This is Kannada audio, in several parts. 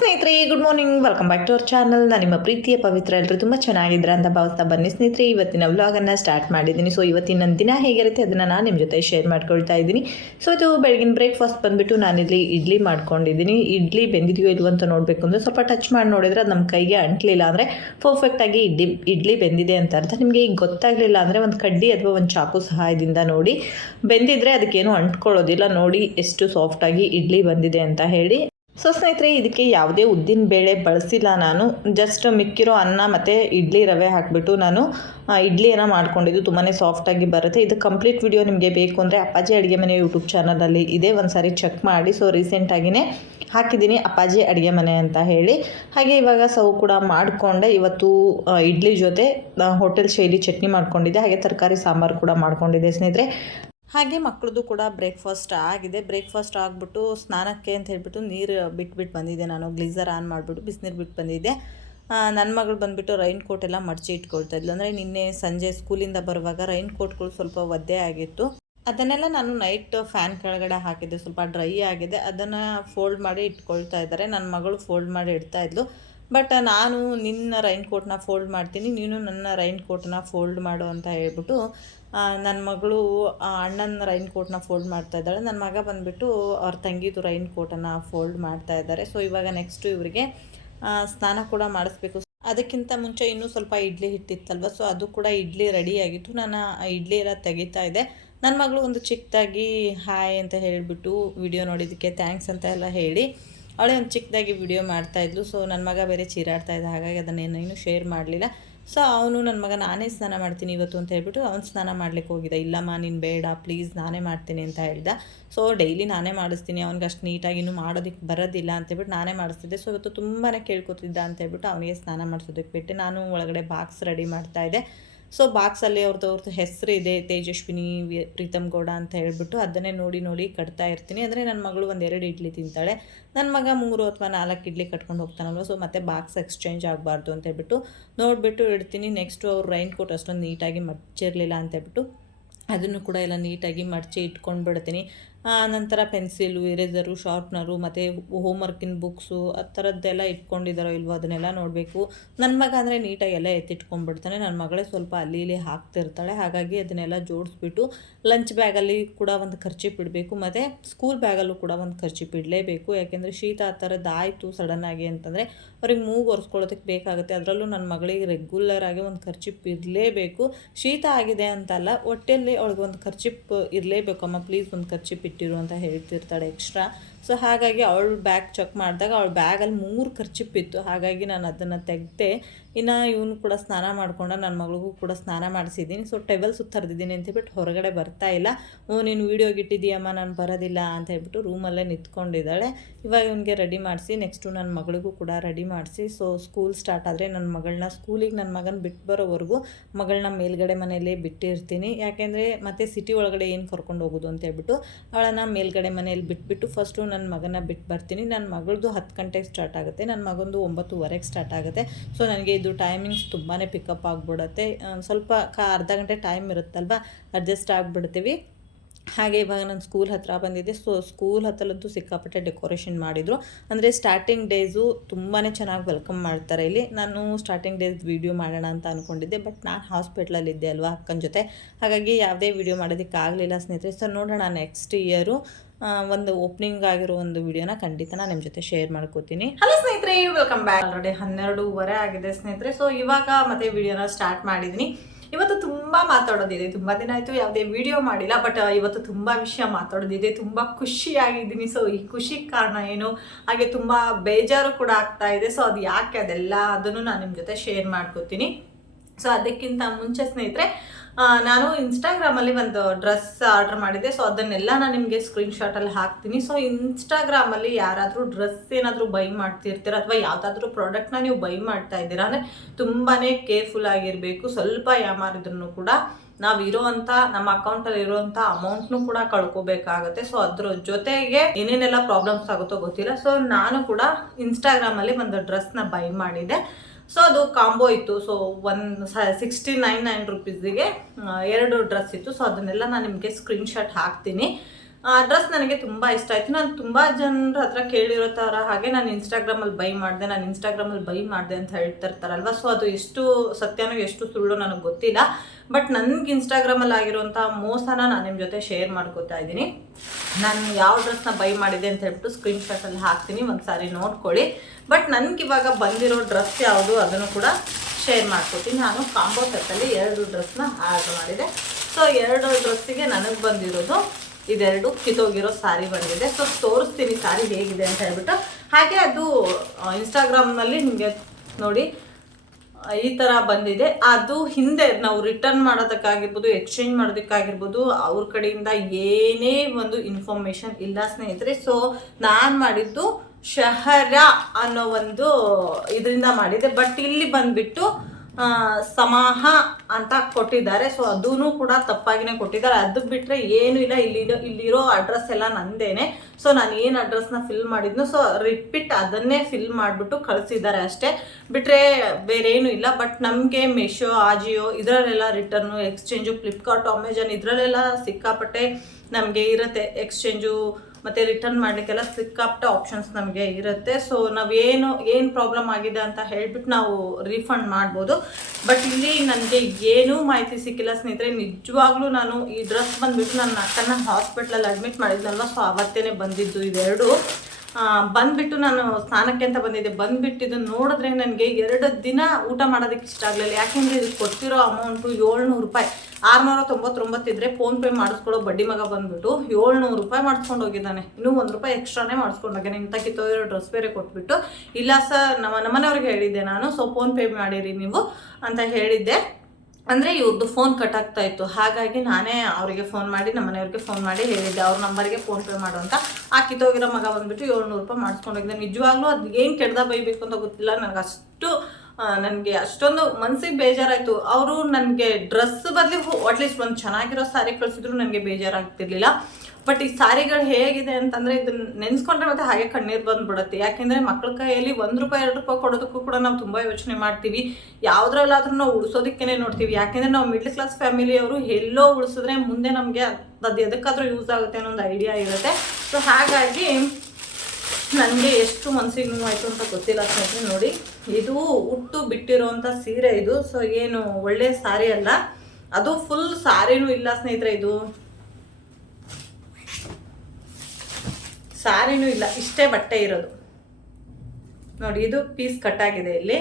ಸ್ನೇಹಿತರೆ good morning welcome back to our channel ನಾನು ನಿಮ್ಮ ಪ್ರೀತಿಯ ಪವಿತ್ರ ಎಲ್ಲರೂ ತುಂಬ ಚೆನ್ನಾಗಿದ್ರ ಅಂತ ಭಾವಿಸ್ತಾ ಬನ್ನಿ. ಸ್ನೇಹಿತರೆ, ಇವತ್ತಿನ ವ್ಲಾಗನ್ನು ಸ್ಟಾರ್ಟ್ ಮಾಡಿದ್ದೀನಿ. ಸೊ ಇವತ್ತಿನ ದಿನ ಹೇಗಿರುತ್ತೆ ಅದನ್ನು ನಾನು ನಿಮ್ಮ ಜೊತೆ ಶೇರ್ ಮಾಡ್ಕೊಳ್ತಾ ಇದ್ದೀನಿ. ಸೊ ಇದು ಬೆಳಗಿನ ಬ್ರೇಕ್ಫಾಸ್ಟ್ ಬಂದುಬಿಟ್ಟು ನಾನಿಲ್ಲಿ ಇಡ್ಲಿ ಮಾಡ್ಕೊಂಡಿದ್ದೀನಿ. ಇಡ್ಲಿ ಬೆಂದಿದೆಯೋ ಇಲ್ವೋ ಅಂತ ನೋಡಬೇಕು ಅಂದರೆ ಸ್ವಲ್ಪ ಟಚ್ ಮಾಡಿ ನೋಡಿದ್ರೆ ಅದು ನಮ್ಮ ಕೈಗೆ ಅಂಟಲಿಲ್ಲ ಅಂದರೆ ಪರ್ಫೆಕ್ಟಾಗಿ ಇಡ್ಲಿ ಇಡ್ಲಿ ಬೆಂದಿದೆ ಅಂತ ಅರ್ಥ. ನಿಮಗೆ ಈಗ ಗೊತ್ತಾಗಲಿಲ್ಲ ಅಂದರೆ ಒಂದು ಕಡ್ಡಿ ಅಥವಾ ಒಂದು ಚಾಕು ಸಹಾಯದಿಂದ ನೋಡಿ. ಬೆಂದಿದ್ರೆ ಅದಕ್ಕೇನು ಅಂಟ್ಕೊಳ್ಳೋದಿಲ್ಲ. ನೋಡಿ ಎಷ್ಟು ಸಾಫ್ಟಾಗಿ ಇಡ್ಲಿ ಬಂದಿದೆ ಅಂತ ಹೇಳಿ. ಸೊ ಸ್ನೇಹಿತರೆ, ಇದಕ್ಕೆ ಯಾವುದೇ ಉದ್ದಿನ ಬೇಳೆ ಬಳಸಿಲ್ಲ ನಾನು. ಜಸ್ಟ್ ಮಿಕ್ಕಿರೋ ಅನ್ನ ಮತ್ತು ಇಡ್ಲಿ ರವೆ ಹಾಕಿಬಿಟ್ಟು ನಾನು ಇಡ್ಲಿಯನ್ನು ಮಾಡ್ಕೊಂಡಿದ್ದು ತುಂಬಾ ಸಾಫ್ಟಾಗಿ ಬರುತ್ತೆ. ಇದು ಕಂಪ್ಲೀಟ್ ವಿಡಿಯೋ ನಿಮಗೆ ಬೇಕು ಅಂದರೆ ಅಪ್ಪಾಜಿ ಅಡುಗೆ ಮನೆ ಯೂಟ್ಯೂಬ್ ಚಾನಲಲ್ಲಿ ಇದೆ. ಒಂದು ಸಾರಿ ಚೆಕ್ ಮಾಡಿ ಸೊ ರೀಸೆಂಟಾಗಿಯೇ ಹಾಕಿದ್ದೀನಿ ಅಪ್ಪಾಜಿ ಅಡುಗೆ ಮನೆ ಅಂತ ಹೇಳಿ. ಹಾಗೆ ಇವಾಗ ಸೌ ಕೂಡ ಮಾಡಿಕೊಂಡೆ. ಇವತ್ತು ಇಡ್ಲಿ ಜೊತೆ ಹೋಟೆಲ್ ಶೈಲಿ ಚಟ್ನಿ ಮಾಡ್ಕೊಂಡಿದ್ದೆ. ಹಾಗೆ ತರಕಾರಿ ಸಾಂಬಾರು ಕೂಡ ಮಾಡ್ಕೊಂಡಿದ್ದೆ ಸ್ನೇಹಿತರೆ. ಹಾಗೆ ಮಕ್ಕಳದು ಕೂಡ ಬ್ರೇಕ್ಫಾಸ್ಟ್ ಆಗಿದೆ. ಬ್ರೇಕ್ಫಾಸ್ಟ್ ಆಗಿಬಿಟ್ಟು ಸ್ನಾನಕ್ಕೆ ಅಂತ ಹೇಳಿಬಿಟ್ಟು ನೀರು ಬಿಟ್ಬಿಟ್ಟು ಬಂದಿದ್ದೆ ನಾನು. ಗ್ಲೀಸರ್ ಆನ್ ಮಾಡಿಬಿಟ್ಟು ಬಿಸಿನೀರು ಬಿಟ್ಟು ಬಂದಿದ್ದೆ. ನನ್ನ ಮಗಳು ಬಂದುಬಿಟ್ಟು ರೈನ್ ಕೋಟ್ ಎಲ್ಲ ಮಡಚಿ ಇಟ್ಕೊಳ್ತಾ ಇದ್ಲು. ಅಂದರೆ ನಿನ್ನೆ ಸಂಜೆ ಸ್ಕೂಲಿಂದ ಬರುವಾಗ ರೈನ್ ಕೋಟ್ಗಳು ಸ್ವಲ್ಪ ಒದ್ದೆ ಆಗಿತ್ತು. ಅದನ್ನೆಲ್ಲ ನಾನು ನೈಟ್ ಫ್ಯಾನ್ ಕೆಳಗಡೆ ಹಾಕಿದ್ದೆ. ಸ್ವಲ್ಪ ಡ್ರೈ ಆಗಿದೆ. ಅದನ್ನು ಫೋಲ್ಡ್ ಮಾಡಿ ಇಟ್ಕೊಳ್ತಾ ಇದ್ದಾರೆ. ನನ್ನ ಮಗಳು ಫೋಲ್ಡ್ ಮಾಡಿ ಇಡ್ತಾ ಇದ್ಲು. ಬಟ್ ನಾನು ನಿನ್ನ ರೈನ್ ಕೋಟ್ನ ಫೋಲ್ಡ್ ಮಾಡ್ತೀನಿ. ನೀನು ನನ್ನ ರೈನ್ ಕೋಟ್ನ ಫೋಲ್ಡ್ ಮಾಡು ಅಂತ ಹೇಳ್ಬಿಟ್ಟು ನನ್ನ ಮಗಳು ಅಣ್ಣನ ರೈನ್ ಕೋಟ್ನ ಫೋಲ್ಡ್ ಮಾಡ್ತಾ ಇದ್ದಾಳೆ. ನನ್ನ ಮಗ ಬಂದುಬಿಟ್ಟು ಅವ್ರ ತಂಗಿದು ರೈನ್ ಕೋಟನ್ನು ಫೋಲ್ಡ್ ಮಾಡ್ತಾ ಇದ್ದಾರೆ. ಸೊ ಇವಾಗ ನೆಕ್ಸ್ಟು ಇವರಿಗೆ ಸ್ನಾನ ಕೂಡ ಮಾಡಿಸ್ಬೇಕು. ಅದಕ್ಕಿಂತ ಮುಂಚೆ ಇನ್ನೂ ಸ್ವಲ್ಪ ಇಡ್ಲಿ ಹಿಟ್ಟಿತ್ತಲ್ವ? ಸೊ ಅದು ಕೂಡ ಇಡ್ಲಿ ರೆಡಿ ಆಗಿತ್ತು. ನಾನು ಇಡ್ಲಿ ಎಲ್ಲ ತೆಗಿತಾ ಇದ್ದೆ ನನ್ನ ಮಗಳು ಒಂದು ಚಿಕ್ಕದಾಗಿ ಹಾಯ್ ಅಂತ ಹೇಳಿಬಿಟ್ಟು ವಿಡಿಯೋ ನೋಡಿದ್ದಕ್ಕೆ ಥ್ಯಾಂಕ್ಸ್ ಅಂತ ಎಲ್ಲ ಹೇಳಿ ಅವಳೇ ಒಂದು ಚಿಕ್ಕದಾಗಿ ವಿಡಿಯೋ ಮಾಡ್ತಾಯಿದ್ಲು ಸೊ ನನ್ನ ಮಗ ಬೇರೆ ಚೀರಾಡ್ತಾ ಇದ್ದ. ಹಾಗಾಗಿ ಅದನ್ನೇನು ಶೇರ್ ಮಾಡಲಿಲ್ಲ. ಸೊ ಅವನು ನನ್ನ ಮಗ ನಾನೇ ಸ್ನಾನ ಮಾಡ್ತೀನಿ ಇವತ್ತು ಅಂತ ಹೇಳ್ಬಿಟ್ಟು ಅವ್ನು ಸ್ನಾನ ಮಾಡ್ಲಿಕ್ಕೆ ಹೋಗಿದ್ದ. ಇಲ್ಲಮ್ಮ, ನೀನು ಬೇಡ ಪ್ಲೀಸ್ ನಾನೇ ಮಾಡ್ತೀನಿ ಅಂತ ಹೇಳ್ದ. ಸೊ ಡೈಲಿ ನಾನೇ ಮಾಡಿಸ್ತೀನಿ. ಅವ್ನಿಗೆ ಅಷ್ಟು ನೀಟಾಗಿ ಇನ್ನೂ ಮಾಡೋದಕ್ಕೆ ಬರೋದಿಲ್ಲ ಅಂತ ಹೇಳ್ಬಿಟ್ಟು ನಾನೇ ಮಾಡಿಸ್ತಿದ್ದೆ. ಸೊ ಇವತ್ತು ತುಂಬಾ ಕೇಳ್ಕೊತಿದ್ದ ಅಂತ ಹೇಳ್ಬಿಟ್ಟು ಅವನಿಗೆ ಸ್ನಾನ ಮಾಡಿಸೋದಕ್ಕೆ ಬಿಟ್ಟು ನಾನು ಒಳಗಡೆ ಬಾಕ್ಸ್ ರೆಡಿ ಮಾಡ್ತಾ ಇದ್ದೆ. ಸೊ ಬಾಕ್ಸಲ್ಲಿ ಅವ್ರದ್ದು ಅವ್ರದ್ದು ಹೆಸರು ಇದೆ, ತೇಜಸ್ವಿನಿ ಪ್ರೀತಮ್ ಗೌಡ ಅಂತ ಹೇಳಿಬಿಟ್ಟು ಅದನ್ನೇ ನೋಡಿ ನೋಡಿ ಕಟ್ತಾ ಇರ್ತೀನಿ. ಅಂದರೆ ನನ್ನ ಮಗಳು ಒಂದು ಎರಡು ಇಡ್ಲಿ ತಿಂತಾಳೆ. ನನ್ನ ಮಗ ಮೂರು ಅಥವಾ ನಾಲ್ಕು ಇಡ್ಲಿ ಕಟ್ಕೊಂಡು ಹೋಗ್ತಾನಲ್ವ. ಸೊ ಮತ್ತೆ ಬಾಕ್ಸ್ ಎಕ್ಸ್ಚೇಂಜ್ ಆಗಬಾರ್ದು ಅಂತ ಹೇಳ್ಬಿಟ್ಟು ನೋಡಿಬಿಟ್ಟು ಇಡ್ತೀನಿ. ನೆಕ್ಸ್ಟು ಅವ್ರು ರೈನ್ ಕೋಟ್ ಅಷ್ಟೊಂದು ನೀಟಾಗಿ ಮಚ್ಚಿರಲಿಲ್ಲ ಅಂತ ಹೇಳ್ಬಿಟ್ಟು ಅದನ್ನು ಕೂಡ ಎಲ್ಲ ನೀಟಾಗಿ ಮಡಚಿ ಇಟ್ಕೊಂಡು ಬಿಡ್ತೀನಿ ನಂತರ ಪೆನ್ಸಿಲು, ಇರೇಸರು, ಶಾರ್ಪ್ನರು, ಮತ್ತು ಹೋಮ್ವರ್ಕಿನ ಬುಕ್ಸು, ಆ ಥರದ್ದೆಲ್ಲ ಇಟ್ಕೊಂಡಿದ್ದಾರೋ ಇಲ್ವೋ ಅದನ್ನೆಲ್ಲ ನೋಡಬೇಕು. ನನ್ನ ಮಗ ಅಂದರೆ ನೀಟಾಗಿ ಎಲ್ಲ ಎತ್ತಿಟ್ಕೊಂಡ್ಬಿಡ್ತಾನೆ. ನನ್ನ ಮಗಳೇ ಸ್ವಲ್ಪ ಅಲ್ಲಿ ಇಲ್ಲಿ ಹಾಕ್ತಿರ್ತಾಳೆ. ಹಾಗಾಗಿ ಅದನ್ನೆಲ್ಲ ಜೋಡಿಸ್ಬಿಟ್ಟು ಲಂಚ್ ಬ್ಯಾಗಲ್ಲಿ ಕೂಡ ಒಂದು ಖರ್ಚು ಇಡಬೇಕು. ಮತ್ತು ಸ್ಕೂಲ್ ಬ್ಯಾಗಲ್ಲೂ ಕೂಡ ಒಂದು ಖರ್ಚು ಇಡಲೇಬೇಕು. ಯಾಕೆಂದರೆ ಶೀತ ಆ ಥರದ್ದು ಆಯಿತು ಸಡನ್ನಾಗಿ ಅಂತಂದರೆ ಅವ್ರಿಗೆ ಮೂಗು ಒರೆಸ್ಕೊಳ್ಳೋದಕ್ಕೆ ಬೇಕಾಗುತ್ತೆ. ಅದರಲ್ಲೂ ನನ್ನ ಮಗಳಿಗೆ ರೆಗ್ಯುಲರ್ ಆಗಿ ಒಂದು ಖರ್ಚಿಪ್ ಇರಲೇಬೇಕು ಶೀತ ಆಗಿದೆ ಅಂತಲ್ಲ ಹೊಟ್ಟೆಯಲ್ಲಿ ಅವಳಿಗೆ ಒಂದು ಇರಲೇಬೇಕು ಅಮ್ಮ ಪ್ಲೀಸ್ ಒಂದು ಖರ್ಚಿಪ್ ಇಟ್ಟಿರು ಅಂತ ಹೇಳ್ತಿರ್ತಾಳೆ ಎಕ್ಸ್ಟ್ರಾ ಸೊ ಹಾಗಾಗಿ ಅವಳು ಬ್ಯಾಗ್ ಚೆಕ್ ಮಾಡಿದಾಗ ಅವಳ ಬ್ಯಾಗಲ್ಲಿ ಮೂರು ಖರ್ಚಿಪ್ಪಿತ್ತು ಹಾಗಾಗಿ ನಾನು ಅದನ್ನು ತೆಗೆದೆ ಇನ್ನು ಇವನು ಕೂಡ ಸ್ನಾನ ಮಾಡ್ಕೊಂಡು ನನ್ನ ಮಗಳಿಗೂ ಕೂಡ ಸ್ನಾನ ಮಾಡಿಸಿದ್ದೀನಿ. ಸೊ ಟೇಬಲ್ ಸುತ್ತರ್ದಿದ್ದೀನಿ ಅಂತ ಹೇಳ್ಬಿಟ್ಟು ಹೊರಗಡೆ ಬರ್ತಾ ಇಲ್ಲ. ಓ, ನೀನು ವೀಡಿಯೋಗೆ ಇಟ್ಟಿದ್ದೀಯಮ್ಮ ನಾನು ಬರೋದಿಲ್ಲ ಅಂತ ಹೇಳ್ಬಿಟ್ಟು ರೂಮಲ್ಲೇ ನಿಂತ್ಕೊಂಡಿದ್ದಾಳೆ. ಇವಾಗ ಇವನಿಗೆ ರೆಡಿ ಮಾಡಿಸಿ ನೆಕ್ಸ್ಟು ನನ್ನ ಮಗಳಿಗೂ ಕೂಡ ರೆಡಿ ಮಾಡಿಸಿ. ಸೊ ಸ್ಕೂಲ್ ಸ್ಟಾರ್ಟ್ ಆದರೆ ನನ್ನ ಮಗಳನ್ನ ಸ್ಕೂಲಿಗೆ ನನ್ನ ಮಗನ ಬಿಟ್ಟು ಬರೋವರೆಗೂ ಮಗಳನ್ನ ಮೇಲ್ಗಡೆ ಮನೆಯಲ್ಲೇ ಬಿಟ್ಟಿರ್ತೀನಿ. ಯಾಕೆಂದರೆ ಮತ್ತೆ ಸಿಟಿ ಒಳಗಡೆ ಏನು ಕರ್ಕೊಂಡು ಹೋಗೋದು ಅಂತ ಹೇಳ್ಬಿಟ್ಟು ಅವಳನ್ನು ಮೇಲ್ಗಡೆ ಮನೆಯಲ್ಲಿ ಬಿಟ್ಬಿಟ್ಟು ಫಸ್ಟು ನನ್ನ ಮಗನ ಬಿಟ್ಟು ಬರ್ತೀನಿ. ನನ್ನ ಮಗಳದು ಹತ್ತು ಗಂಟೆಗೆ ಸ್ಟಾರ್ಟ್ ಆಗುತ್ತೆ. ನನ್ನ ಮಗಂದು ಒಂಬತ್ತುವರೆಗೆ ಸ್ಟಾರ್ಟ್ ಆಗುತ್ತೆ. ಸೊ ನನಗೆ ಇದು ಟೈಮಿಂಗ್ಸ್ ತುಂಬಾ ಪಿಕಪ್ ಆಗಿಬಿಡುತ್ತೆ. ಸ್ವಲ್ಪ ಅರ್ಧ ಗಂಟೆ ಟೈಮ್ ಇರುತ್ತಲ್ವ? ಅಡ್ಜಸ್ಟ್ ಆಗಿಬಿಡ್ತೀವಿ. ಹಾಗೆ ಇವಾಗ ನಾನು ಸ್ಕೂಲ್ ಹತ್ತಿರ ಬಂದಿದ್ದೆ. ಸೊ ಸ್ಕೂಲ್ ಹತ್ತಲಂತೂ ಸಿಕ್ಕಾಪಟ್ಟೆ ಡೆಕೋರೇಷನ್ ಮಾಡಿದರು. ಅಂದರೆ ಸ್ಟಾರ್ಟಿಂಗ್ ಡೇಸು ತುಂಬಾ ಚೆನ್ನಾಗಿ ವೆಲ್ಕಮ್ ಮಾಡ್ತಾರೆ ಇಲ್ಲಿ. ನಾನು ಸ್ಟಾರ್ಟಿಂಗ್ ಡೇಸ್ ವೀಡಿಯೋ ಮಾಡೋಣ ಅಂತ ಅಂದ್ಕೊಂಡಿದ್ದೆ ಬಟ್ ನಾನು ಹಾಸ್ಪಿಟ್ಲಲ್ಲಿದ್ದೆ ಅಲ್ವಾ ಅಕ್ಕನ ಜೊತೆ. ಹಾಗಾಗಿ ಯಾವುದೇ ವೀಡಿಯೋ ಮಾಡೋದಕ್ಕೆ ಆಗಲಿಲ್ಲ ಸ್ನೇಹಿತರೆ. ಸರ್ ನೋಡೋಣ ನೆಕ್ಸ್ಟ್ ಇಯರು ಒಂದು ಓಪನಿಂಗ್ ಆಗಿರೋ ಒಂದು ವಿಡಿಯೋನ ಖಂಡಿತ ನಾನು ನಿಮ್ಮ ಜೊತೆ ಶೇರ್ ಮಾಡ್ಕೋತೀನಿ. ಹಲೋ ಸ್ನೇಹಿತರೆ ವೆಲ್ಕಮ್ ಬ್ಯಾಕ್ ಆಲ್ರೆಡಿ ಹನ್ನೆರಡೂವರೆ ಆಗಿದೆ ಸ್ನೇಹಿತರೆ. ಸೊ ಇವಾಗ ಮತ್ತೆ ವಿಡಿಯೋನ ಸ್ಟಾರ್ಟ್ ಮಾಡಿದ್ದೀನಿ ಇವತ್ತು ತುಂಬ ಮಾತಾಡೋದಿದೆ. ತುಂಬ ದಿನ ಆಯಿತು ಯಾವುದೇ ವಿಡಿಯೋ ಮಾಡಿಲ್ಲ ಬಟ್ ಇವತ್ತು ತುಂಬ ವಿಷಯ ಮಾತಾಡೋದಿದೆ. ತುಂಬ ಖುಷಿಯಾಗಿದ್ದೀನಿ. ಸೊ ಈ ಖುಷಿ ಕಾರಣ ಏನು? ಹಾಗೆ ತುಂಬ ಬೇಜಾರು ಕೂಡ ಆಗ್ತಾ ಇದೆ. ಸೊ ಅದು ಯಾಕೆ ಅದೆಲ್ಲ? ಅದನ್ನು ನಾನು ನಿಮ್ಮ ಜೊತೆ ಶೇರ್ ಮಾಡ್ಕೋತೀನಿ. ಸೊ ಅದಕ್ಕಿಂತ ಮುಂಚೆ ಸ್ನೇಹಿತರೆ ನಾನು ಇನ್ಸ್ಟಾಗ್ರಾಮಲ್ಲಿ ಒಂದು ಡ್ರೆಸ್ ಆರ್ಡರ್ ಮಾಡಿದ್ದೆ. ಸೊ ಅದನ್ನೆಲ್ಲ ನಾನು ನಿಮಗೆ ಸ್ಕ್ರೀನ್ಶಾಟಲ್ಲಿ ಹಾಕ್ತೀನಿ. ಸೊ ಇನ್ಸ್ಟಾಗ್ರಾಮಲ್ಲಿ ಯಾರಾದರೂ ಡ್ರೆಸ್ ಏನಾದರೂ ಬೈ ಮಾಡ್ತಿರ್ತೀರ, ಅಥವಾ ಯಾವುದಾದ್ರೂ ಪ್ರಾಡಕ್ಟ್ನ ನೀವು ಬೈ ಮಾಡ್ತಾ ಇದ್ದೀರಾ, ಅಂದರೆ ತುಂಬಾ ಕೇರ್ಫುಲ್ ಆಗಿರಬೇಕು. ಸ್ವಲ್ಪ ಯಾಮಾರಿದ್ರು ಕೂಡ ನಾವು ಇರೋವಂಥ ನಮ್ಮ ಅಕೌಂಟಲ್ಲಿ ಇರುವಂಥ ಅಮೌಂಟ್ನು ಕೂಡ ಕಳ್ಕೋಬೇಕಾಗುತ್ತೆ. ಸೊ ಅದ್ರ ಜೊತೆಗೆ ಏನೇನೆಲ್ಲ ಪ್ರಾಬ್ಲಮ್ಸ್ ಆಗುತ್ತೋ ಗೊತ್ತಿಲ್ಲ. ಸೊ ನಾನು ಕೂಡ ಇನ್ಸ್ಟಾಗ್ರಾಮಲ್ಲಿ ಒಂದು ಡ್ರೆಸ್ನ ಬೈ ಮಾಡಿದೆ ಸೊ ಅದು ಕಾಂಬೋ ಇತ್ತು. So one sixty nine nine ರುಪೀಸಿಗೆ ಎರಡು ಡ್ರೆಸ್ ಇತ್ತು. ಸೊ ಅದನ್ನೆಲ್ಲ ನಾನು ನಿಮಗೆ ಸ್ಕ್ರೀನ್ಶಾಟ್ ಹಾಕ್ತೀನಿ. ಆ ಡ್ರೆಸ್ ನನಗೆ ತುಂಬ ಇಷ್ಟ ಆಯಿತು. ನಾನು ತುಂಬ ಜನರ ಹತ್ರ ಕೇಳಿರೋ ಥರ ಹಾಗೆ ನಾನು ಇನ್ಸ್ಟಾಗ್ರಾಮಲ್ಲಿ ಬೈ ಮಾಡಿದೆ, ನಾನು ಇನ್ಸ್ಟಾಗ್ರಾಮಲ್ಲಿ ಬೈ ಮಾಡಿದೆ ಅಂತ ಹೇಳ್ತಿರ್ತಾರಲ್ವ? ಸೊ ಅದು ಎಷ್ಟು ಸತ್ಯನೋ ಎಷ್ಟು ಸುಳ್ಳು ನನಗೆ ಗೊತ್ತಿಲ್ಲ. ಬಟ್ ನನಗೆ ಇನ್ಸ್ಟಾಗ್ರಾಮಲ್ಲಿ ಆಗಿರುವಂಥ ಮೋಸನ ನಾನು ನಿಮ್ಮ ಜೊತೆ ಶೇರ್ ಮಾಡ್ಕೋತಾ ಇದ್ದೀನಿ. ನಾನು ಯಾವ ಡ್ರೆಸ್ನ ಬೈ ಮಾಡಿದೆ ಅಂತ ಹೇಳ್ಬಿಟ್ಟು ಸ್ಕ್ರೀನ್ ಶಾಟಲ್ಲಿ ಹಾಕ್ತೀನಿ ಒಂದು ಸಾರಿ ನೋಡ್ಕೊಳ್ಳಿ. ಬಟ್ ನನಗೆ ಇವಾಗ ಬಂದಿರೋ ಡ್ರೆಸ್ ಯಾವುದು ಅದನ್ನು ಕೂಡ ಶೇರ್ ಮಾಡ್ಕೊತೀನಿ. ನಾನು ಕಾಂಬೋ ಸೆಟ್ಟಲ್ಲಿ ಎರಡು ಡ್ರೆಸ್ನ ಆರ್ಡರ್ ಮಾಡಿದೆ. ಸೊ ಎರಡು ಡ್ರೆಸ್ಸಿಗೆ ನನಗೆ ಬಂದಿರೋದು ಇದೆರಡು ಕಿತ್ತೋಗಿರೋ ಸಾರಿ ಬಂದಿದೆ. ಸೊ ತೋರಿಸ್ತೀನಿ ಸಾರಿ ಹೇಗಿದೆ ಅಂತ ಹೇಳ್ಬಿಟ್ಟು. ಹಾಗೆ ಅದು ಇನ್ಸ್ಟಾಗ್ರಾಮ್ನಲ್ಲಿ ನಿಮಗೆ ನೋಡಿ ಈ ಥರ ಬಂದಿದೆ. ಅದು ಹಿಂದೆ ನಾವು ರಿಟರ್ನ್ ಮಾಡೋದಕ್ಕಾಗಿರ್ಬೋದು ಎಕ್ಸ್ಚೇಂಜ್ ಮಾಡೋದಕ್ಕಾಗಿರ್ಬೋದು, ಅವ್ರ ಕಡೆಯಿಂದ ಏನೇ ಒಂದು ಇನ್ಫಾರ್ಮೇಷನ್ ಇಲ್ಲ ಸ್ನೇಹಿತರೆ. ಸೊ ನಾನು ಮಾಡಿದ್ದು ಶಹರ ಅನ್ನೋ ಒಂದು ಇದರಿಂದ ಮಾಡಿದೆ. ಬಟ್ ಇಲ್ಲಿ ಬಂದ್ಬಿಟ್ಟು ಸಮಾಹ ಅಂತ ಕೊಟ್ಟಿದ್ದಾರೆ. ಸೊ ಅದೂ ಕೂಡ ತಪ್ಪಾಗಿನೇ ಕೊಟ್ಟಿದ್ದಾರೆ. ಅದು ಬಿಟ್ಟರೆ ಏನೂ ಇಲ್ಲ. ಇಲ್ಲಿ ಇಲ್ಲಿರೋ ಅಡ್ರೆಸ್ ಎಲ್ಲ ನಂದೇನೆ. ಸೊ ನಾನು ಏನು ಅಡ್ರೆಸ್ನ ಫಿಲ್ ಮಾಡಿದ್ನು ಸೊ ರಿಪೀಟ್ ಅದನ್ನೇ ಫಿಲ್ ಮಾಡಿಬಿಟ್ಟು ಕಳಿಸಿದ್ದಾರೆ ಅಷ್ಟೇ. ಬಿಟ್ಟರೆ ಬೇರೆ ಏನೂ ಇಲ್ಲ. ಬಟ್ ನಮಗೆ ಮೆಶೋ ಆಜಿಯೋ ಇದರಲ್ಲೆಲ್ಲ ರಿಟರ್ನು ಎಕ್ಸ್ಚೇಂಜು ಫ್ಲಿಪ್ಕಾರ್ಟ್ ಅಮೆಜಾನ್ ಇದರಲ್ಲೆಲ್ಲ ಸಿಕ್ಕಾಪಟ್ಟೆ ನಮಗೆ ಇರುತ್ತೆ. ಎಕ್ಸ್ಚೇಂಜು ಮತ್ತು ರಿಟರ್ನ್ ಮಾಡಲಿಕ್ಕೆಲ್ಲ ಸಿಕ್ಕಾಪಟ್ಟೆ ಆಪ್ಷನ್ಸ್ ನಮಗೆ ಇರುತ್ತೆ. ಸೊ ನಾವೇನು, ಏನು ಪ್ರಾಬ್ಲಮ್ ಆಗಿದೆ ಅಂತ ಹೇಳ್ಬಿಟ್ಟು ನಾವು ರೀಫಂಡ್ ಮಾಡ್ಬೋದು. ಬಟ್ ಇಲ್ಲಿ ನನಗೆ ಏನೂ ಮಾಹಿತಿ ಸಿಕ್ಕಿಲ್ಲ ಸ್ನೇಹಿತರೆ. ನಿಜವಾಗ್ಲೂ ನಾನು ಈ ಡ್ರೆಸ್ ಬಂದುಬಿಟ್ಟು ನನ್ನ ಅಕ್ಕನ ಹಾಸ್ಪಿಟ್ಲಲ್ಲಿ ಅಡ್ಮಿಟ್ ಮಾಡಿದ್ನಲ್ವ? ಸೊ ಅವತ್ತೇ ಬಂದಿದ್ದು ಇದೆರಡು. ಬಂದ್ಬಿಟ್ಟು ನಾನು ಸ್ನಾನಕ್ಕೆ ಅಂತ ಬಂದಿದ್ದೆ. ಬಂದ್ಬಿಟ್ಟು ಇದನ್ನು ನೋಡಿದ್ರೆ ನನಗೆ ಎರಡು ದಿನ ಊಟ ಮಾಡೋದಕ್ಕೆ ಇಷ್ಟ ಆಗಲಿಲ್ಲ. ಯಾಕೆಂದರೆ ಇದು ಕೊಟ್ಟಿರೋ ಅಮೌಂಟು ಏಳ್ನೂರು ರೂಪಾಯಿ. ಆರುನೂರ ತೊಂಬತ್ತೊಂಬತ್ತಿದ್ರೆ ಫೋನ್ಪೇ ಮಾಡಿಸ್ಕೊಳ್ಳೋ ಬಡ್ಡಿ ಮಗ ಬಂದ್ಬಿಟ್ಟು ಏಳ್ನೂರು ರೂಪಾಯಿ ಮಾಡಿಸ್ಕೊಂಡು ಹೋಗಿದ್ದಾನೆ. ಇನ್ನೂ ಒಂದು ರೂಪಾಯಿ ಎಕ್ಸ್ಟ್ರಾನೇ ಮಾಡಿಸ್ಕೊಂಡು ಹೋಗ್ಯಾನೆ. ಇಂಥ ಕಿತ್ತೋಗಿರೋ ಡ್ರೆಸ್ ಬೇರೆ ಕೊಟ್ಬಿಟ್ಟು. ಇಲ್ಲ ಸರ್ ನಮ್ಮ ನಮ್ಮನೆಯವ್ರಿಗೆ ಹೇಳಿದ್ದೆ ನಾನು ಸೊ ಫೋನ್ಪೇ ಮಾಡಿರಿ ನೀವು ಅಂತ ಹೇಳಿದ್ದೆ. ಅಂದರೆ ಇವ್ರದ್ದು ಫೋನ್ ಕಟ್ ಆಗ್ತಾ ಇತ್ತು. ಹಾಗಾಗಿ ನಾನೇ ಅವರಿಗೆ ಫೋನ್ ಮಾಡಿ ನಮ್ಮ ಮನೆಯವ್ರಿಗೆ ಫೋನ್ ಮಾಡಿ ಹೇಳಿದ್ದೆ. ಅವ್ರ ನಂಬರ್ಗೆ ಫೋನ್ ಪೇ ಮಾಡು ಅಂತ. ಆ ಕಿತ್ತೋಗಿರೋ ಮಗ ಬಂದ್ಬಿಟ್ಟು ಏಳ್ನೂರು ರೂಪಾಯಿ ಮಾಡಿಸ್ಕೊಂಡೋಗಿದ್ದೆ ನಿಜವಾಗ್ಲೂ ಅದು ಏನು ಕೆಡ್ದ ಬೈಬೇಕು ಅಂತ ಗೊತ್ತಿಲ್ಲ. ನನಗೆ ಅಷ್ಟು ನನಗೆ ಅಷ್ಟೊಂದು ಮನಸ್ಸಿಗೆ ಬೇಜಾರಾಯಿತು. ಅವರು ನನಗೆ ಡ್ರೆಸ್ ಬದಲಿ, ಅಟ್ಲೀಸ್ಟ್ ಒಂದು ಚೆನ್ನಾಗಿರೋ ಸ್ಯಾರಿ ಕಳಿಸಿದ್ರು ನನಗೆ ಬೇಜಾರಾಗ್ತಿರ್ಲಿಲ್ಲ. ಬಟ್ ಈ ಸಾರಿಗಳು ಹೇಗಿದೆ ಅಂತಂದರೆ ಇದನ್ನ ನೆನೆಸ್ಕೊಂಡ್ರೆ ಮತ್ತೆ ಹಾಗೆ ಕಣ್ಣೀರು ಬಂದ್ಬಿಡುತ್ತೆ. ಯಾಕೆಂದರೆ ಮಕ್ಳ ಕೈಯಲ್ಲಿ ಒಂದು ರೂಪಾಯಿ, ಎರಡು ರೂಪಾಯಿ ಕೊಡೋದಕ್ಕೂ ಕೂಡ ನಾವು ತುಂಬ ಯೋಚನೆ ಮಾಡ್ತೀವಿ. ಯಾವುದ್ರಲ್ಲಾದ್ರೂ ನಾವು ಉಳಿಸೋದಕ್ಕೇ ನೋಡ್ತೀವಿ. ಯಾಕೆಂದರೆ ನಾವು ಮಿಡ್ಲ್ ಕ್ಲಾಸ್ ಫ್ಯಾಮಿಲಿ ಅವರು ಎಲ್ಲೋ ಉಳಿಸಿದ್ರೆ ಮುಂದೆ ನಮಗೆ ಅದು ಎದಕ್ಕಾದ್ರೂ ಯೂಸ್ ಆಗುತ್ತೆ ಅನ್ನೋ ಒಂದು ಐಡಿಯಾ ಇರುತ್ತೆ. ಸೊ ಹಾಗಾಗಿ ನನಗೆ ಎಷ್ಟು ಮನಸ್ಸಿಗೆ ನೋವಾಯಿತು ಅಂತ ಗೊತ್ತಿಲ್ಲ ಸ್ನೇಹಿತರೆ, ನೋಡಿ. ಇದು ಉಟ್ಟು ಬಿಟ್ಟಿರೋವಂಥ ಸೀರೆ ಇದು. ಸೊ ಏನು ಒಳ್ಳೆ ಸಾರಿ ಅಲ್ಲ. ಅದು ಫುಲ್ ಸಾರಿನೂ ಇಲ್ಲ ಸ್ನೇಹಿತರೆ ಇದು. ಸಾರಿನೂ ಇಲ್ಲ, ಇಷ್ಟೇ ಬಟ್ಟೆ ಇರೋದು. ನೋಡಿ, ಇದು ಪೀಸ್ ಕಟ್ ಆಗಿದೆ ಇಲ್ಲಿ.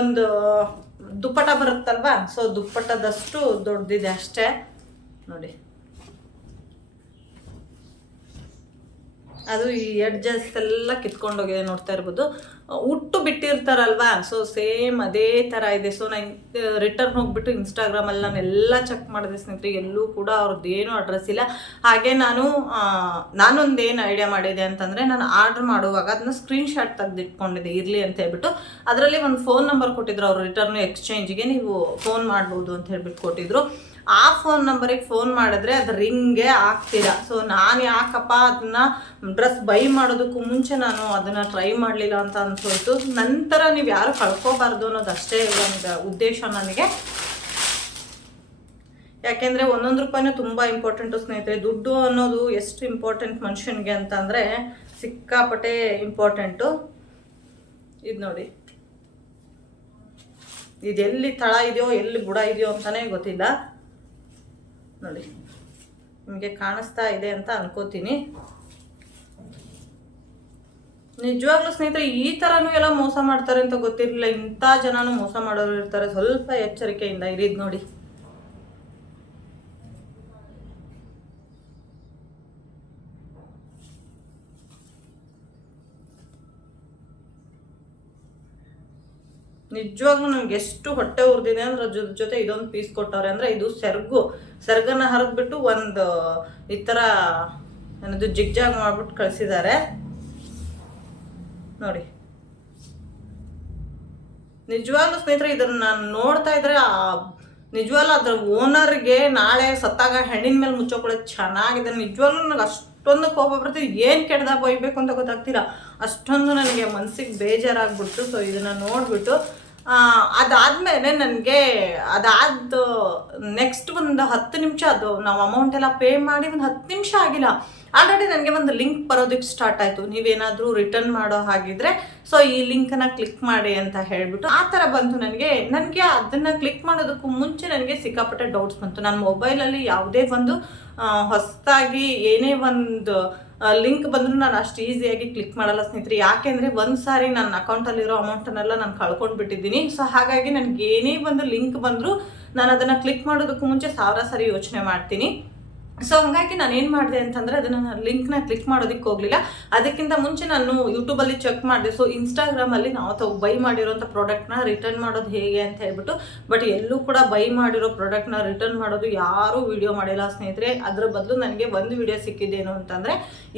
ಒಂದು ದುಪ್ಪಟ ಬರುತ್ತಲ್ವಾ? ಸೊ ದುಪ್ಪಟದಷ್ಟು ದೊಡ್ಡದಿದೆ ಅಷ್ಟೇ. ನೋಡಿ. ಅದು ಈ ಎಡ್ಜಸ್ ಎಲ್ಲ ಕಿತ್ಕೊಂಡೋಗಿದೆ ನೋಡ್ತಾ ಇರ್ಬೋದು. ಉಟ್ಟು ಬಿಟ್ಟಿರ್ತಾರಲ್ವಾ? ಸೊ ಸೇಮ್ ಅದೇ ಥರ ಇದೆ. ಸೊ ನಾನು ರಿಟರ್ನ್ ಹೋಗ್ಬಿಟ್ಟು ಇನ್ಸ್ಟಾಗ್ರಾಮಲ್ಲಿ ನಾನು ಎಲ್ಲ ಚೆಕ್ ಮಾಡಿದೆ ಸ್ನೇಹಿತರೆ. ಎಲ್ಲೂ ಕೂಡ ಅವ್ರದ್ದೇನು ಅಡ್ರೆಸ್ ಇಲ್ಲ. ಹಾಗೆ ನಾನು ನಾನೊಂದೇನು ಐಡಿಯಾ ಮಾಡಿದೆ ಅಂತಂದರೆ ನಾನು ಆರ್ಡ್ರ್ ಮಾಡುವಾಗ ಅದನ್ನ ಸ್ಕ್ರೀನ್ ಶಾಟ್ ತೆಗೆದಿಟ್ಕೊಂಡಿದ್ದೆ. ಇರಲಿ ಅಂತ ಹೇಳ್ಬಿಟ್ಟು. ಅದರಲ್ಲಿ ಒಂದು ಫೋನ್ ನಂಬರ್ ಕೊಟ್ಟಿದ್ರು. ಅವರು ರಿಟರ್ನ್ ಎಕ್ಸ್ಚೇಂಜ್ಗೆ ನೀವು ಫೋನ್ ಮಾಡ್ಬೋದು ಅಂತ ಹೇಳ್ಬಿಟ್ಟು ಕೊಟ್ಟಿದ್ರು. ಆ ಫೋನ್ ನಂಬರಿಗೆ ಫೋನ್ ಮಾಡಿದ್ರೆ ಅದು ರಿಂಗೇ ಆಗ್ತಿಲ್ಲ ಸೊ ನಾನು ಯಾಕಪ್ಪ ಅದನ್ನ ಡ್ರೆಸ್ ಬೈ ಮಾಡೋದಕ್ಕೂ ಮುಂಚೆ ನಾನು ಅದನ್ನು ಟ್ರೈ ಮಾಡಲಿಲ್ಲ ಅಂತ ಅನ್ಸೋಯ್ತು. ನಂತರ ನೀವು ಯಾರು ಕಳ್ಕೋಬಾರ್ದು ಅನ್ನೋದು ಅಷ್ಟೇ ಒಂದು ಉದ್ದೇಶ ನನಗೆ. ಯಾಕೆಂದರೆ ಒಂದೊಂದು ರೂಪಾಯಿನೂ ತುಂಬ ಇಂಪಾರ್ಟೆಂಟು ಸ್ನೇಹಿತರೆ, ದುಡ್ಡು ಅನ್ನೋದು ಎಷ್ಟು ಇಂಪಾರ್ಟೆಂಟ್ ಮನುಷ್ಯನಿಗೆ ಅಂತಂದರೆ ಸಿಕ್ಕಾಪಟ್ಟೆ ಇಂಪಾರ್ಟೆಂಟು ಇದು ನೋಡಿ. ಇದೆಲ್ಲಿ ತಳ ಇದೆಯೋ, ಎಲ್ಲಿ ಬುಡ ಇದೆಯೋ ಅಂತಲೇ ಗೊತ್ತಿಲ್ಲ. ನೋಡಿ. ನಿಮಗೆ ಕಾಣಿಸ್ತಾ ಇದೆ ಅಂತ ಅನ್ಕೋತೀನಿ. ನಿಜವಾಗ್ಲೂ ಸ್ನೇಹಿತರೆ, ಈ ಥರನೂ ಎಲ್ಲ ಮೋಸ ಮಾಡ್ತಾರೆ ಅಂತ ಗೊತ್ತಿರಲಿಲ್ಲ. ಇಂಥ ಜನನೂ ಮೋಸ ಮಾಡೋರು ಇರ್ತಾರೆ. ಸ್ವಲ್ಪ ಎಚ್ಚರಿಕೆಯಿಂದ ಇರಿದ್ ನೋಡಿ. ನಿಜವಾಗ್ಲೂ ನಮ್ಗೆ ಎಷ್ಟು ಹೊಟ್ಟೆ ಉರಿದಿದೆ ಅಂದ್ರೆ ಅದ್ರ ಜೊತೆ ಇದೊಂದು ಪೀಸ್ ಕೊಟ್ಟವ್ರೆ ಅಂದರೆ ಇದು ಸೆರ್ಗು. ಸೆರ್ಗನ್ನ ಹರಿದ್ಬಿಟ್ಟು ಒಂದು ಈ ಥರ ಏನದು ಜಿಗ್ಜಾಗ್ ಮಾಡಿಬಿಟ್ಟು ಕಳಿಸಿದ್ದಾರೆ ನೋಡಿ. ನಿಜವಾಗ್ಲೂ ಸ್ನೇಹಿತರೆ, ಇದನ್ನು ನಾನು ನೋಡ್ತಾ ಇದ್ರೆ ಆ, ನಿಜವಾಗ್ಲೂ ಅದ್ರ ಓನರ್ಗೆ ನಾಳೆ ಸತ್ತಾಗ ಹೆಣ್ಣಿನ ಮೇಲೆ ಮುಚ್ಚೋಕೊಳ್ಳೋದು ಚೆನ್ನಾಗಿದೆ. ನಿಜವಾಗ್ಲೂ ನನಗೆ ಅಷ್ಟೊಂದು ಕೋಪ ಬರ್ತದೆ ಏನು ಕೆಡ್ದಾಗ ಬೈಬೇಕು ಅಂತ ಗೊತ್ತಾಗ್ತಿಲ್ಲ. ಅಷ್ಟೊಂದು ನನಗೆ ಮನಸ್ಸಿಗೆ ಬೇಜಾರಾಗ್ಬಿಟ್ಟು ಸೊ ಇದನ್ನ ನೋಡ್ಬಿಟ್ಟು ಅದಾದಮೇಲೆ ನನಗೆ ಅದಾದ ನೆಕ್ಸ್ಟ್ ಒಂದು ಹತ್ತು ನಿಮಿಷ ಅದು ನಾವು ಅಮೌಂಟ್ ಎಲ್ಲ ಪೇ ಮಾಡಿ ಒಂದು ಹತ್ತು ನಿಮಿಷ ಆಗಿಲ್ಲ. ಆಲ್ರೆಡಿ ನನಗೆ ಒಂದು ಲಿಂಕ್ ಬರೋದಕ್ಕೆ ಸ್ಟಾರ್ಟ್ ಆಯಿತು. ನೀವೇನಾದರೂ ರಿಟರ್ನ್ ಮಾಡೋ ಹಾಗಿದ್ರೆ ಸೊ ಈ ಲಿಂಕನ್ನು ಕ್ಲಿಕ್ ಮಾಡಿ ಅಂತ ಹೇಳಿಬಿಟ್ಟು ಆ ಥರ ಬಂತು ನನಗೆ. ನನಗೆ ಅದನ್ನು ಕ್ಲಿಕ್ ಮಾಡೋದಕ್ಕೂ ಮುಂಚೆ ನನಗೆ ಸಿಕ್ಕಾಪಟ್ಟೆ ಡೌಟ್ಸ್ ಬಂತು. ನನ್ನ ಮೊಬೈಲಲ್ಲಿ ಯಾವುದೇ ಒಂದು ಹೊಸದಾಗಿ ಏನೇ ಒಂದು ಲಿಂಕ್ ಬಂದರೂ ನಾನು ಅಷ್ಟು ಈಸಿಯಾಗಿ ಕ್ಲಿಕ್ ಮಾಡಲ್ಲ ಸ್ನೇಹಿತರೆ. ಯಾಕೆಂದರೆ ಒಂದು ಸಾರಿ ನನ್ನ ಅಕೌಂಟಲ್ಲಿರೋ ಅಮೌಂಟನ್ನೆಲ್ಲ ನಾನು ಕಳ್ಕೊಂಡು ಬಿಟ್ಟಿದ್ದೀನಿ. ಸೊ ಹಾಗಾಗಿ ನನಗೆ ಏನೇ ಒಂದು ಲಿಂಕ್ ಬಂದರೂ ನಾನು ಅದನ್ನು ಕ್ಲಿಕ್ ಮಾಡೋದಕ್ಕೂ ಮುಂಚೆ ಸಾವಿರ ಸಾರಿ ಯೋಚನೆ ಮಾಡ್ತೀನಿ. ಸೊ ಹಂಗಾಗಿ ನಾನು ಏನು ಮಾಡಿದೆ ಅಂತಂದರೆ ಅದನ್ನು ನಾನು ಲಿಂಕ್ನ ಕ್ಲಿಕ್ ಮಾಡೋದಕ್ಕೆ ಹೋಗಲಿಲ್ಲ. ಅದಕ್ಕಿಂತ ಮುಂಚೆ ನಾನು ಯೂಟ್ಯೂಬಲ್ಲಿ ಚೆಕ್ ಮಾಡಿದೆ. ಸೊ ಇನ್ಸ್ಟಾಗ್ರಾಮಲ್ಲಿ ನಾವು ತಾವು ಬೈ ಮಾಡಿರೋಂಥ ಪ್ರಾಡಕ್ಟ್ನ ರಿಟರ್ನ್ ಮಾಡೋದು ಹೇಗೆ ಅಂತ ಹೇಳ್ಬಿಟ್ಟು ಬಟ್ ಎಲ್ಲೂ ಕೂಡ ಬೈ ಮಾಡಿರೋ ಪ್ರಾಡಕ್ಟ್ನ ರಿಟರ್ನ್ ಮಾಡೋದು ಯಾರೂ ವಿಡಿಯೋ ಮಾಡಿಲ್ಲ ಸ್ನೇಹಿತರೆ. ಅದರ ಬದಲು ನನಗೆ ಒಂದು ವಿಡಿಯೋ ಸಿಕ್ಕಿದ್ದೇನು ಅಂತಂದರೆ,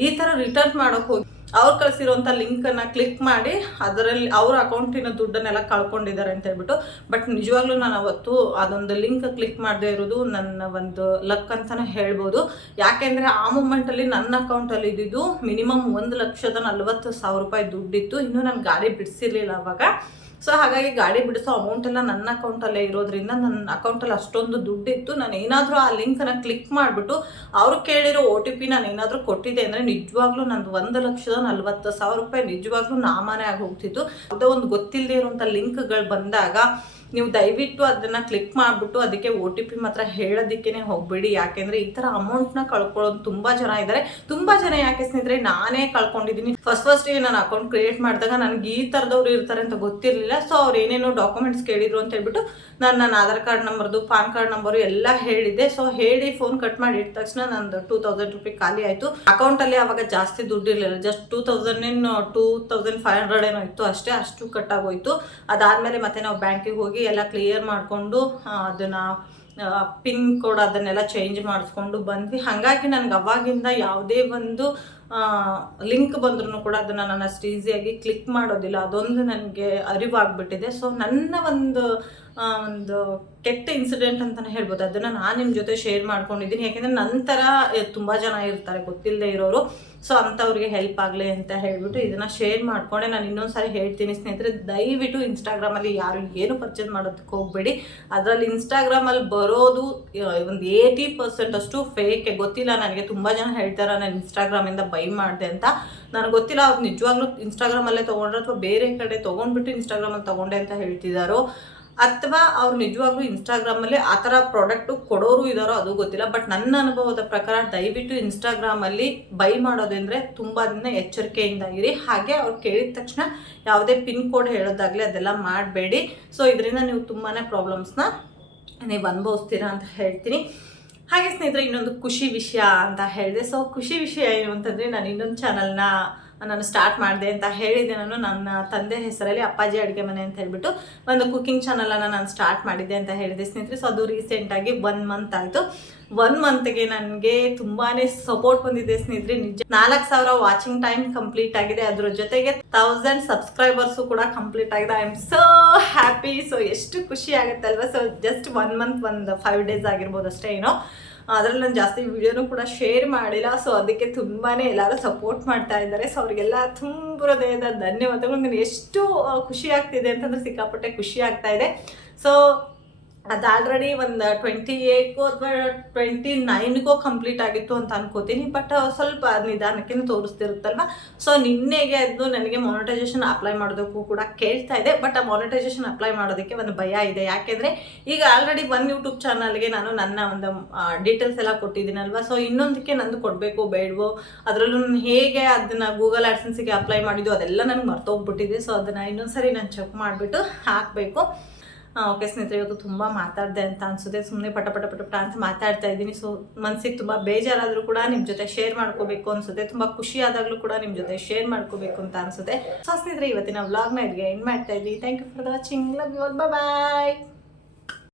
ಈ ಥರ ರಿಟರ್ನ್ ಮಾಡೋಕೆ ಹೋಗಿ ಅವ್ರು ಕಳಿಸಿರುವಂಥ ಲಿಂಕನ್ನು ಕ್ಲಿಕ್ ಮಾಡಿ ಅದರಲ್ಲಿ ಅವ್ರ ಅಕೌಂಟಿನ ದುಡ್ಡನ್ನೆಲ್ಲ ಕಳ್ಕೊಂಡಿದ್ದಾರೆ ಅಂತ ಹೇಳ್ಬಿಟ್ಟು ಬಟ್ ನಿಜವಾಗ್ಲೂ ನಾನು ಅವತ್ತು ಅದೊಂದು ಲಿಂಕ್ ಕ್ಲಿಕ್ ಮಾಡದೇ ಇರೋದು ನನ್ನ ಒಂದು ಲಕ್ ಅಂತಲೇ ಹೇಳ್ಬೋದು. ಯಾಕೆಂದರೆ ಆ ಮೂಮೆಂಟಲ್ಲಿ ನನ್ನ ಅಕೌಂಟಲ್ಲಿ ಇದ್ದಿದ್ದು ಮಿನಿಮಮ್ ಒಂದು ಲಕ್ಷದ ನಲ್ವತ್ತು ಸಾವಿರ ರೂಪಾಯಿ ದುಡ್ಡಿತ್ತು. ಇನ್ನೂ ನಾನು ಗಾಡಿ ಬಿಡಿಸಿರ್ಲಿಲ್ಲ ಅವಾಗ. ಸೊ ಹಾಗಾಗಿ ಗಾಡಿ ಬಿಡಿಸೋ ಅಮೌಂಟ್ ಎಲ್ಲ ನನ್ನ ಅಕೌಂಟಲ್ಲೇ ಇರೋದ್ರಿಂದ ನನ್ನ ಅಕೌಂಟಲ್ಲಿ ಅಷ್ಟೊಂದು ದುಡ್ಡಿತ್ತು ನಾನು ಏನಾದರೂ ಆ ಲಿಂಕನ್ನು ಕ್ಲಿಕ್ ಮಾಡಿಬಿಟ್ಟು ಅವ್ರು ಕೇಳಿರೋ ಒ ಟಿ ಪಿ ನಾನು ಏನಾದರೂ ಕೊಟ್ಟಿದ್ದೆ ಅಂದರೆ ನಿಜವಾಗ್ಲೂ ನಂದು ಒಂದು ಲಕ್ಷದ ನಲ್ವತ್ತು ಸಾವಿರ ರೂಪಾಯಿ ನಿಜವಾಗ್ಲೂ ನಾಮಾನೇ ಆಗಿ ಹೋಗ್ತಿತ್ತು. ಯಾವುದೋ ಒಂದು ಗೊತ್ತಿಲ್ಲದೆ ಇರುವಂಥ ಲಿಂಕ್ಗಳು ಬಂದಾಗ ನೀವು ದಯವಿಟ್ಟು ಅದನ್ನ ಕ್ಲಿಕ್ ಮಾಡಿಬಿಟ್ಟು ಅದಕ್ಕೆ ಒ ಟಿ ಪಿ ಮಾತ್ರ ಹೇಳೋದಕ್ಕೇ ಹೋಗಬೇಡಿ. ಯಾಕೆಂದ್ರೆ ಈ ಥರ ಅಮೌಂಟ್ನ ಕಳ್ಕೊಳ್ಳೋದು ತುಂಬಾ ಜನ ಇದ್ದಾರೆ ತುಂಬಾ ಜನ ಯಾಕೆ ಸ್ನೇಹಿತರೆ, ನಾನೇ ಕಳ್ಕೊಂಡಿದ್ದೀನಿ. ಫಸ್ಟ್ ಫಸ್ಟ್ ನಾನು ಅಕೌಂಟ್ ಕ್ರಿಯೇಟ್ ಮಾಡಿದಾಗ ನನಗೆ ಈ ಥರದವ್ರು ಇರ್ತಾರೆ ಅಂತ ಗೊತ್ತಿರಲಿಲ್ಲ. ಸೊ ಅವ್ರು ಏನೇನೋ ಡಾಕ್ಯುಮೆಂಟ್ಸ್ ಕೇಳಿದ್ರು ಅಂತ ಹೇಳ್ಬಿಟ್ಟು ನಾನು ನನ್ನ ಆಧಾರ್ ಕಾರ್ಡ್ ನಂಬರ್ದು, ಪಾನ್ ಕಾರ್ಡ್ ನಂಬರು ಎಲ್ಲ ಹೇಳಿದ್ದೆ. ಸೊ ಹೇಳಿ ಫೋನ್ ಕಟ್ ಮಾಡಿ ಇಟ್ಟ ತಕ್ಷಣ ನಂದು ಟೂ ತೌಸಂಡ್ ರುಪಿ ಖಾಲಿ ಆಯಿತು. ಅಕೌಂಟಲ್ಲಿ ಅವಾಗ ಜಾಸ್ತಿ ದುಡ್ಡು ಇರಲಿಲ್ಲ. Just two thousand in two thousand five hundred ಏನೋ ಇತ್ತು ಅಷ್ಟೇ. ಅಷ್ಟು ಕಟ್ ಆಗೋಯ್ತು. ಅದಾದಮೇಲೆ ಮತ್ತೆ ನಾವು ಬ್ಯಾಂಕಿಗೆ ಹೋಗಿ ಎಲ್ಲ ಕ್ಲಿಯರ್ ಮಾಡಿಕೊಂಡು ಅದನ್ನು ಪಿನ್ ಕೋಡ್ ಅದನ್ನೆಲ್ಲ ಚೇಂಜ್ ಮಾಡಿಸ್ಕೊಂಡು ಬಂದ್ವಿ. ಹಾಗಾಗಿ ನನಗೆ ಅವಾಗಿಂದ ಯಾವುದೇ ಒಂದು ಲಿಂಕ್ ಬಂದ್ರೂ ಕೂಡ ಅದನ್ನು ನಾನು ಅಷ್ಟು ಈಸಿಯಾಗಿ ಕ್ಲಿಕ್ ಮಾಡೋದಿಲ್ಲ. ಅದೊಂದು ನನಗೆ ಅರಿವಾಗ್ಬಿಟ್ಟಿದೆ. ಸೊ ನನ್ನ ಒಂದು ಒಂದು ಕೆಟ್ಟ ಇನ್ಸಿಡೆಂಟ್ ಅಂತಲೇ ಹೇಳ್ಬೋದು. ಅದನ್ನು ನಾನು ನಿಮ್ಮ ಜೊತೆ ಶೇರ್ ಮಾಡ್ಕೊಂಡಿದ್ದೀನಿ. ಯಾಕೆಂದರೆ ನಂತರ ತುಂಬ ಜನ ಇರ್ತಾರೆ. ಗೊತ್ತಿಲ್ಲದೆ ಇರೋರು. ಸೊ ಅಂಥವ್ರಿಗೆ ಹೆಲ್ಪ್ ಆಗಲಿ ಅಂತ ಹೇಳ್ಬಿಟ್ಟು ಇದನ್ನು ಶೇರ್ ಮಾಡ್ಕೊಂಡೆ. ನಾನು ಇನ್ನೊಂದು ಸಾರಿ ಹೇಳ್ತೀನಿ ಸ್ನೇಹಿತರೆ, ದಯವಿಟ್ಟು ಇನ್ಸ್ಟಾಗ್ರಾಮಲ್ಲಿ ಯಾರು ಏನು ಪರ್ಚೇಸ್ ಮಾಡೋದಕ್ಕೆ ಹೋಗಬೇಡಿ. ಅದರಲ್ಲಿ ಇನ್ಸ್ಟಾಗ್ರಾಮಲ್ಲಿ ಬರೋದು ಒಂದು ಏಯ್ಟಿ ಪರ್ಸೆಂಟ್ ಅಷ್ಟು ಫೇಕೆ ಗೊತ್ತಿಲ್ಲ, ನನಗೆ ತುಂಬ ಜನ ಹೇಳ್ತಾರೆ, ನಾನು ಇನ್ಸ್ಟಾಗ್ರಾಮಿಂದ ಬೈ ಮಾಡಿದೆ ಅಂತ. ನನಗೆ ಗೊತ್ತಿಲ್ಲ, ಅವ್ರು ನಿಜವಾಗ್ಲೂ ಇನ್ಸ್ಟಾಗ್ರಾಮಲ್ಲೇ ತೊಗೊಂಡ್ರೆ ಅಥವಾ ಬೇರೆ ಕಡೆ ತೊಗೊಂಡ್ಬಿಟ್ಟು ಇನ್ಸ್ಟಾಗ್ರಾಮಲ್ಲಿ ತೊಗೊಂಡೆ ಅಂತ ಹೇಳ್ತಿದ್ದಾರೋ ಅಥವಾ ಅವ್ರು ನಿಜವಾಗ್ಲೂ ಇನ್ಸ್ಟಾಗ್ರಾಮಲ್ಲಿ ಆ ಥರ ಪ್ರಾಡಕ್ಟು ಕೊಡೋರು ಇದ್ದಾರೋ ಅದು ಗೊತ್ತಿಲ್ಲ. ಬಟ್ ನನ್ನ ಅನುಭವದ ಪ್ರಕಾರ ದಯವಿಟ್ಟು ಇನ್ಸ್ಟಾಗ್ರಾಮಲ್ಲಿ ಬೈ ಮಾಡೋದಂದರೆ ತುಂಬ ದಿನ ಎಚ್ಚರಿಕೆಯಿಂದ ಇರಿ. ಹಾಗೆ ಅವ್ರು ಕೇಳಿದ ತಕ್ಷಣ ಯಾವುದೇ ಪಿನ್ ಕೋಡ್ ಹೇಳೋದಾಗಲಿ ಅದೆಲ್ಲ ಮಾಡಬೇಡಿ. ಸೊ ಇದರಿಂದ ನೀವು ತುಂಬಾ ಪ್ರಾಬ್ಲಮ್ಸ್ನ ನೀವು ಅನುಭವಿಸ್ತೀರಾ ಅಂತ ಹೇಳ್ತೀನಿ. ಹಾಗೆ ಸ್ನೇಹಿತರೆ, ಇನ್ನೊಂದು ಖುಷಿ ವಿಷಯ ಅಂತ ಹೇಳಿದೆ. ಸೊ ಖುಷಿ ವಿಷಯ ಏನು ಅಂತಂದರೆ ನಾನು ಇನ್ನೊಂದು ಚಾನಲ್ನ ನಾನು ಸ್ಟಾರ್ಟ್ ಮಾಡಿದೆ ಅಂತ ಹೇಳಿದೆ ನಾನು. ನನ್ನ ತಂದೆ ಹೆಸರಲ್ಲಿ ಅಪ್ಪಾಜಿ ಅಡುಗೆ ಮನೆ ಅಂತ ಹೇಳಿಬಿಟ್ಟು ಒಂದು ಕುಕ್ಕಿಂಗ್ ಚಾನಲನ್ನು ನಾನು ಸ್ಟಾರ್ಟ್ ಮಾಡಿದ್ದೆ ಅಂತ ಹೇಳಿದೆ ಸ್ನೇಹಿತರೆ, ಸೊ ಅದು ರೀಸೆಂಟಾಗಿ ಒನ್ ಮಂತ್ ಆಯಿತು. ಒನ್ ಮಂತ್ಗೆ ನನಗೆ ತುಂಬಾ ಸಪೋರ್ಟ್ ಬಂದಿದೆ ಸ್ನೇಹಿತರೆ, ನಿಜ. ನಾಲ್ಕು ಸಾವಿರ ವಾಚಿಂಗ್ ಟೈಮ್ ಕಂಪ್ಲೀಟ್ ಆಗಿದೆ. ಅದ್ರ ಜೊತೆಗೆ ತೌಸಂಡ್ ಸಬ್ಸ್ಕ್ರೈಬರ್ಸು ಕೂಡ ಕಂಪ್ಲೀಟ್ ಆಗಿದೆ. I am so happy so ಎಷ್ಟು ಖುಷಿ ಆಗುತ್ತೆ ಅಲ್ವಾ ಸೊ ಜಸ್ಟ್ ಒನ್ ಮಂತ್ ಒಂದು ಫೈವ್ ಡೇಸ್ ಆಗಿರ್ಬೋದು ಅಷ್ಟೇ ಏನೋ. ಅದರಲ್ಲಿ ನಾನು ಜಾಸ್ತಿ ವಿಡಿಯೋನು ಕೂಡ ಶೇರ್ ಮಾಡಿಲ್ಲ. ಸೊ ಅದಕ್ಕೆ ತುಂಬಾ ಎಲ್ಲರೂ ಸಪೋರ್ಟ್ ಮಾಡ್ತಾ ಇದ್ದಾರೆ. ಸೊ ಅವರಿಗೆಲ್ಲ ತುಂಬ ಹೃದಯದ ಧನ್ಯವಾದಗಳು. ನನಗೆ ಎಷ್ಟು ಖುಷಿ ಆಗ್ತಿದೆ ಅಂತಂದ್ರೆ ಸಿಕ್ಕಾಪಟ್ಟೆ ಖುಷಿ ಆಗ್ತಾ ಇದೆ. ಸೊ ಅದು ಆಲ್ರೆಡಿ ಒಂದು ಟ್ವೆಂಟಿ ಏಯ್ಟ್ಗೋ ಅಥವಾ ಟ್ವೆಂಟಿ ನೈನ್ಗೋ ಕಂಪ್ಲೀಟ್ ಆಗಿತ್ತು ಅಂತ ಅನ್ಕೋತೀನಿ. ಬಟ್ ಸ್ವಲ್ಪ ನಿಧಾನಕ್ಕೆ ತೋರಿಸ್ತಿರುತ್ತಲ್ವ? ಸೊ ನಿನ್ನೆಗೆ ಅದು ನನಗೆ ಮಾನಿಟೈಸೇಷನ್ ಅಪ್ಲೈ ಮಾಡೋದಕ್ಕೂ ಕೂಡ ಕೇಳ್ತಾ ಇದೆ. ಬಟ್ ಆ ಮಾನಿಟೈಸೇಷನ್ ಅಪ್ಲೈ ಮಾಡೋದಕ್ಕೆ ಒಂದು ಭಯ ಇದೆ. ಯಾಕೆಂದರೆ ಈಗ ಆಲ್ರೆಡಿ ಒನ್ ಯೂಟ್ಯೂಬ್ ಚಾನಲ್ಗೆ ನಾನು ನನ್ನ ಒಂದು ಡೀಟೇಲ್ಸ್ ಎಲ್ಲ ಕೊಟ್ಟಿದ್ದೀನಲ್ವ? ಸೊ ಇನ್ನೊಂದಕ್ಕೆ ನಂದು ಕೊಡಬೇಕು ಬೇಡವೋ? ಅದರಲ್ಲೂ ಹೇಗೆ ಅದನ್ನು ಗೂಗಲ್ ಆ್ಯಡ್ಸೆನ್ಸಿಗೆ ಅಪ್ಲೈ ಮಾಡಿದ್ದು ಅದೆಲ್ಲ ನನಗೆ ಮರ್ತೋಗ್ಬಿಟ್ಟಿದೆ. ಸೊ ಅದನ್ನು ಇನ್ನೊಂದ್ಸರಿ ನಾನು ಚೆಕ್ ಮಾಡಿಬಿಟ್ಟು ಹಾಕಬೇಕು. ಓಕೆ ಸ್ನೇಹಿತರೆ, ಇವತ್ತು ತುಂಬ ಮಾತಾಡಿದೆ ಅಂತ ಅನ್ಸುತ್ತೆ. ಸುಮ್ಮನೆ ಪಟ ಪಟ ಪಟ ಪಟ ಅಂತ ಮಾತಾಡ್ತಾ ಇದ್ದೀನಿ. ಸೊ ಮನಸ್ಸಿಗೆ ತುಂಬ ಬೇಜಾರಾದರೂ ಕೂಡ ನಿಮ್ಮ ಜೊತೆ ಶೇರ್ ಮಾಡ್ಕೋಬೇಕು ಅನ್ಸುತ್ತೆ. ತುಂಬ ಖುಷಿ ಆದಾಗಲೂ ಕೂಡ ನಿಮ್ಮ ಜೊತೆ ಶೇರ್ ಮಾಡ್ಕೋಬೇಕು ಅಂತ ಅನ್ಸುತ್ತೆ. ಸೊ ಸ್ನೇಹಿತರೆ, ಇವತ್ತಿನ ವ್ಲಾಗ್ನ ಇಲ್ಲಿಗೆ ಎಂಡ್ ಮಾಡ್ತಾ ಇದ್ವಿ thank you for watching love you bye